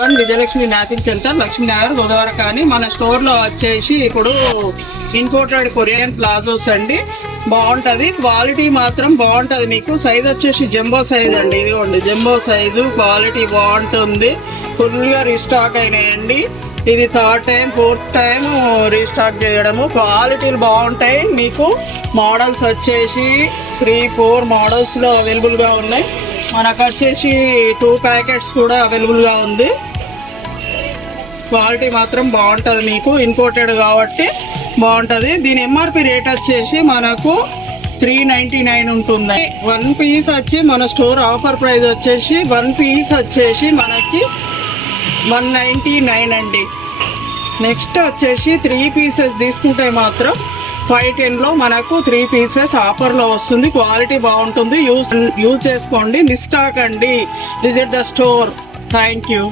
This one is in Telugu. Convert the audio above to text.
Vijayalakshmi matching centre Lakshmi Nagar Godavari. కానీ మన స్టోర్ లో వచ్చేసి ఇప్పుడు ఇంపోర్టెడ్ కొరియన్ ప్లాజోస్ అండి. బాగుంటది, క్వాలిటీ మాత్రం బాగుంటది. మీకు సైజ్ వచ్చేసి జంబో సైజ్ అండి. ఇదిగోండి జంబో సైజు, క్వాలిటీ బాగుంటుంది. ఫుల్ గా రీస్టాక్ అయినాయండి. ఇది third time fourth time restock చేయడము. క్వాలిటీలు బాగుంటాయి. మీకు మోడల్స్ వచ్చేసి 3-4 మోడల్స్ లో అవైలబుల్ గా ఉన్నాయి. మనకు వచ్చేసి 2 ప్యాకెట్స్ కూడా అవైలబుల్ గా ఉంది. క్వాలిటీ మాత్రం బాగుంటుంది. మీకు ఇంపోర్టెడ్ కాబట్టి బాగుంటుంది. దీని ఎంఆర్పి రేట్ వచ్చేసి మనకు 399 ఉంటుంది. 1 పీస్ వచ్చి మన స్టోర్ ఆఫర్ ప్రైస్ వచ్చేసి 1 పీస్ వచ్చేసి మనకి 199 అండి. నెక్స్ట్ వచ్చేసి 3 పీసెస్ తీసుకుంటే మాత్రం 510లో మనకు 3 పీసెస్ ఆఫర్లో వస్తుంది. క్వాలిటీ బాగుంటుంది. యూజ్ చేసుకోండి, మిస్ కాకండి. Visit the store. Thank you.